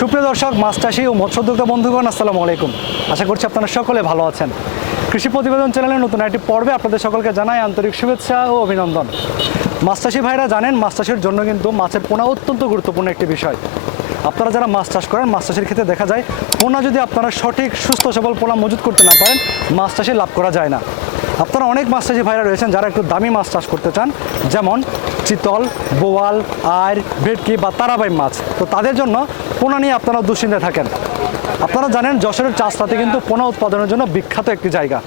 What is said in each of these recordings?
সুপ্রিয় দর্শক মাছ চাষি ও মৎস্যোদ্যোক্তা বন্ধুগণ, আসসালামু আলাইকুম। আশা করছি আপনারা সকলে ভালো আছেন। কৃষি প্রতিবেদন চ্যানেলের নতুন একটি পর্বে আপনাদের সকলকে জানাই আন্তরিক শুভেচ্ছা ও অভিনন্দন। মাছ চাষি ভাইরা জানেন মাছ চাষের জন্য কিন্তু মাছের পোনা অত্যন্ত গুরুত্বপূর্ণ একটি বিষয়। আপনারা যারা মাছ চাষ করেন মাছ চাষের ক্ষেত্রে দেখা যায়, পোনা যদি আপনারা সঠিক, সুস্থ, সবল পোনা মজুত করতে না পারেন মাছ চাষে লাভ করা যায় না। আপনারা অনেক মাছ চাষি ভাইরা রয়েছেন যারা একটু দামি মাছ চাষ করতে চান, যেমন চিতল, বোয়াল আয় ভেটকি বা তারাবাই মাছ। তো তাদের জন্য পোনা নিয়ে আপনারা দুশ্চিন্তায় থাকেন। আপনারা জানেন যশোরের চাষটাতে কিন্তু পোনা উৎপাদনের জন্য বিখ্যাত একটি জায়গা।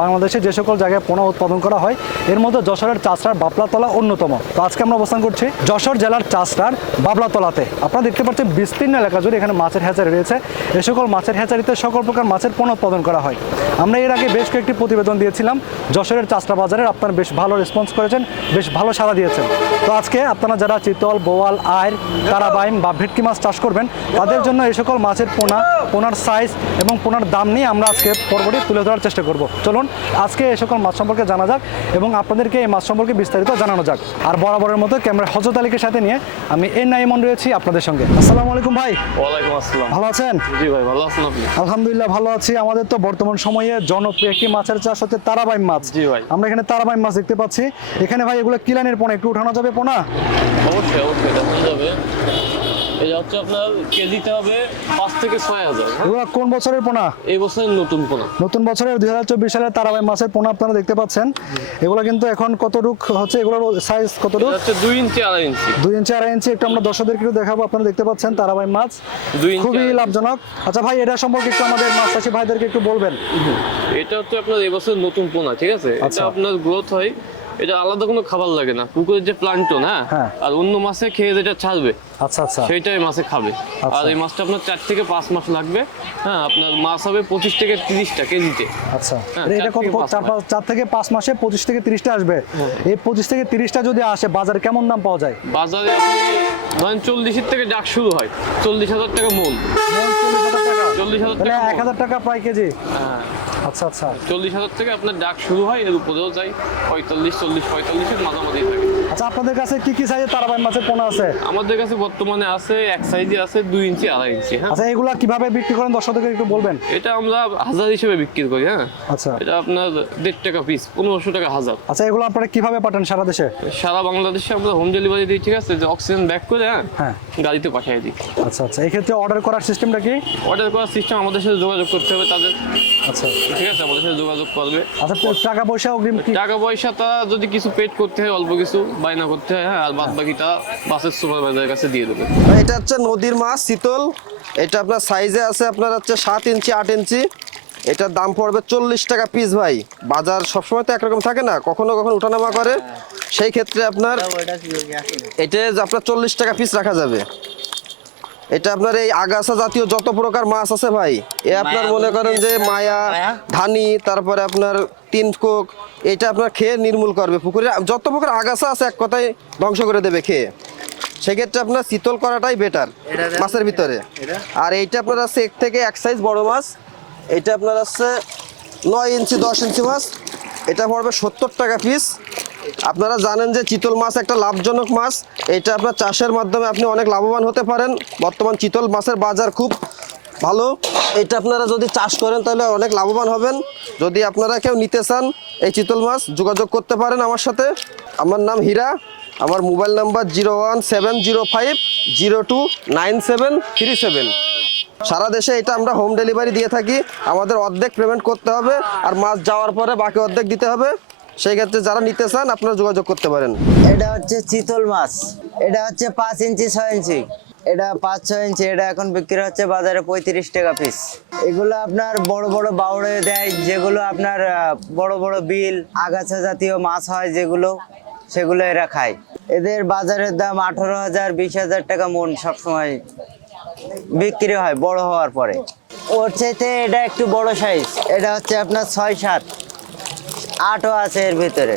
বাংলাদেশে যে সকল জায়গায় পোনা উৎপাদন করা হয়, এর মধ্যে যশোরের চাষড়ার বাবলাতলা অন্যতম। তো আজকে আমরা অবস্থান করছি যশোর জেলার চাষড়ার বাবলাতলাতে। আপনারা দেখতে পাচ্ছেন বিস্তীর্ণ এলাকা জুড়ে এখানে মাছের হ্যাচারি রয়েছে। এ সকল মাছের হ্যাচারিতে সকল প্রকার মাছের পোনা উৎপাদন করা হয়। আমরা এর আগে বেশ কয়েকটি প্রতিবেদন দিয়েছিলাম। যশোরের চাষড়া বাজারের আপনারা বেশ ভালো রেসপন্স করেছেন, বেশ ভালো সাড়া দিয়েছেন। তো আজকে আপনারা যারা চিতল, বোয়াল আয়ের তারাবাইম বা ভেটকি মাছ চাষ করবেন, তাদের জন্য এই সকল মাছের পোনা, পোনার সাইজ এবং পোনার দাম নিয়ে আমরা আজকে পর্বটি তুলে ধরার চেষ্টা করব। চলুন আজকে এই সকল মাছ সম্পর্কে জানা যাক এবং আপনাদেরকে এই মাছ সম্পর্কে বিস্তারিত জানানো যাক। আর বরাবরের মতো ক্যামেরা হজরত আলীকে সাথে নিয়ে আমি এন নাইমন রয়েছি আপনাদের সঙ্গে। আসসালামু আলাইকুম ভাই। ওয়ালাইকুম আসসালাম। ভালো আছেন? জি ভাই ভালো আছেন আপনি? আলহামদুলিল্লাহ ভালো আছি। আমাদের তো বর্তমান সময়ে জনপ্রিয় একটি মাছের চাষ হচ্ছে তারাবাইম মাছ। জি ভাই। আমরা এখানে তারাবাইম মাছ দেখতে পাচ্ছি। এখানে ভাই এগুলো কিলানের পোনা? একটু উঠানো যাবে পোনা? অবশ্যই অবশ্যই যাবে। এটা হচ্ছে আপনার কেজিতে হবে পাঁচ থেকে ছয় হাজার? কোন বছরের পোনা? এই বছরের নতুন পোনা। নতুন বছরের দুই হাজার চব্বিশ সালের তারাবাই মাছের পোনা আপনারা দেখতে পাচ্ছেন। এগুলো কিন্তু এখন কত রুক হচ্ছে? এগুলোর সাইজ কত রুক হচ্ছে দুই ইঞ্চি আড়াই ইঞ্চি। দুই ইঞ্চি আড়াই ইঞ্চি একটু আমরা দর্শকদেরকে একটু দেখাবো আপনারা দেখতে পাচ্ছেন তারাবাই মাছ। খুবই লাভজনক। আচ্ছা ভাই এটা সম্পর্কে একটু আমাদের মাছ চাষি ভাইদেরকে একটু বলবেন। এটা হচ্ছে আপনার এই বছর নতুন পোনা ঠিক আছে? আচ্ছা। এটা আপনার গ্রোথ হয় এটা আলাদা কোনো খাবার লাগে না। পুকুরের যে প্লান্টন হ্যাঁ? হ্যাঁ। আর অন্য মাছে খেয়ে যেটা ছাড়বে আচ্ছা আচ্ছা। সেইটাই মাছে খাবে। আচ্ছা। আর এই মাছটা আপনার চার থেকে পাঁচ মাস লাগবে হ্যাঁ? আপনার মাছ হবে পঁচিশ থেকে তিরিশটা কেজিতে। আচ্ছা। হ্যাঁ, এটা চার কত? থেকে পাঁচ চার থেকে পাঁচ মাসে পঁচিশ থেকে তিরিশটা আসবে। এই পঁচিশ থেকে তিরিশটা যদি আসে বাজারে কেমন দাম পাওয়া যায়? বাজারে আপনি ধরেন চল্লিশের থেকে ডাক শুরু হয় চল্লিশ হাজার টাকা মূল চল্লিশ হাজার টাকা। এক হাজার টাকা প্রায় কেজি। হ্যাঁ। আচ্ছা আচ্ছা। চল্লিশ হাজার থেকে আপনার ডাক শুরু হয় এর উপরেও যায়। পঁয়তাল্লিশ চল্লিশ পঁয়তাল্লিশের মাঝামাঝি থাকে। আচ্ছা আপনাদের কাছে কি কি সাইজের তারাবাই মাছের পোনা আছে? আমাদের কাছে বর্তমানে আছে এক সাইজে আছে দুই ইঞ্চি আড়াই ইঞ্চি হ্যাঁ। আচ্ছা এগুলা কীভাবে বিক্রি করেন? দর্শকদেরকে একটু বলবেন। এটা আমরা হাজার হিসেবে বিক্রি করি হ্যাঁ। আচ্ছা। এটা আপনার দেড় টাকা পিস পনেরোশো টাকা হাজার। আচ্ছা এগুলো আপনারা কীভাবে পাঠান সারা দেশে? সারা বাংলাদেশে আমরা হোম ডেলিভারি দিই ঠিক আছে? যে অক্সিজেন ব্যাক করে হ্যাঁ হ্যাঁ। গাড়িতে পাঠিয়ে দিই। আচ্ছা আচ্ছা। এই ক্ষেত্রে অর্ডার করার সিস্টেমটা কি? অর্ডার করার সিস্টেম আমাদের সাথে যোগাযোগ করতে হবে তাদের। আচ্ছা। ঠিক আছে আমাদের সাথে যোগাযোগ করবে। আচ্ছা টাকা পয়সা অগ্রিম কি? টাকা পয়সা তারা যদি কিছু পেড করতে হয় অল্প কিছু বায়না করতে হয় হ্যাঁ আর বাদ বাকি তারা বাসের সুপারভাইজারের কাছে দিয়ে দেবে। এটা হচ্ছে নদীর মাছ শীতল। এটা আপনার সাইজে আছে আপনার হচ্ছে সাত ইঞ্চি আট ইঞ্চি। এটার দাম পড়বে চল্লিশ টাকা পিস ভাই। বাজার সবসময় তো একরকম থাকে না কখনো কখনো উঠানামা করে। সেই ক্ষেত্রে আপনার এটা আপনার চল্লিশ টাকা পিস রাখা যাবে। এটা আপনার এই আগাছা জাতীয় যত প্রকার মাছ আছে ভাই এ আপনার মনে করেন যে মায়া ধানি তারপরে আপনার তিন কোক এটা আপনার খেয়ে নির্মূল করবে। পুকুরে যত প্রকার আগাছা আছে এক কথায় ধ্বংস করে দেবে খেয়ে। সেক্ষেত্রে আপনার শীতল করাটাই বেটার মাছের ভিতরে। আর এইটা আপনার আছে এক থেকে এক সাইজ বড় মাছ। এটা আপনার আছে নয় ইঞ্চি দশ ইঞ্চি মাছ। এটা পড়বে সত্তর টাকা পিস আপনারা জানেন যে চিতল মাছ একটা লাভজনক মাছ। এটা আপনার চাষের মাধ্যমে আপনি অনেক লাভবান হতে পারেন। বর্তমান চিতল মাছের বাজার খুব ভালো। এটা আপনারা যদি চাষ করেন তাহলে অনেক লাভবান হবেন। যদি আপনারা কেউ নিতে চান এই চিতল মাছ, যোগাযোগ করতে পারেন আমার সাথে। আমার নাম হীরা। আমার mobile number zero one seven zero five zero two nine seven three seven. সারা দেশে এটা আমরা হোম ডেলিভারি দিয়ে থাকি। আমাদের অর্ধেক পেমেন্ট করতে হবে আর মাছ যাওয়ার পরে বাকি অর্ধেক দিতে হবে। সেই ক্ষেত্রে যারা নিতে চান, আপনারা যোগাযোগ করতে পারেন। এটা হচ্ছে চিতল মাছ। এটা হচ্ছে পাঁচ ইঞ্চি, ছয় ইঞ্চি। এটা পাঁচ, ছয় ইঞ্চি, এটা এখন বিক্রি হচ্ছে বাজারে পঁয়ত্রিশ টাকা পিস এগুলো আপনার বড় বড় বাউড়ে দেয়, যেগুলো আপনার বড় বড় বিল, আগাছা জাতীয় মাছ হয় যেগুলো, সেগুলো এরা খায়। এদের বাজারের দাম আঠারো হাজার, বিশ হাজার টাকা মন সবসময় বিক্রি হয়, বড় হওয়ার পরে। ওর চাইতে এটা একটু বড় সাইজ এটা হচ্ছে আপনার ছয়, সাত। আটও আছে এর ভিতরে।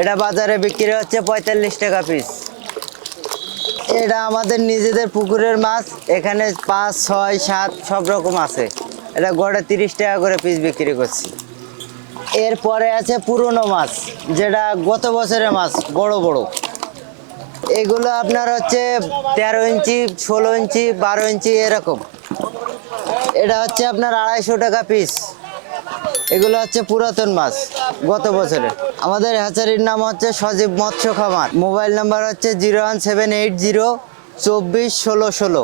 এটা বাজারে বিক্রি হচ্ছে পঁয়তাল্লিশ টাকা পিস এটা আমাদের নিজেদের পুকুরের মাছ, এখানে পাঁচ, ছয়, সাত সব রকম আছে। এটা গড়ে তিরিশ টাকা করে পিস বিক্রি করছি। এরপরে আছে পুরনো মাছ, যেটা গত বছরের মাছ, বড় বড়। এগুলো আপনার হচ্ছে তেরো ইঞ্চি, ষোলো ইঞ্চি, বারো ইঞ্চি এরকম। এটা হচ্ছে আপনার আড়াইশো টাকা পিস এগুলো হচ্ছে পুরাতন মাছ গত বছরের। আমাদের হ্যাচারির নাম হচ্ছে সজীব মৎস্য খামার। মোবাইল নাম্বার হচ্ছে zero one seven eight zero চব্বিশ ষোলো ষোলো।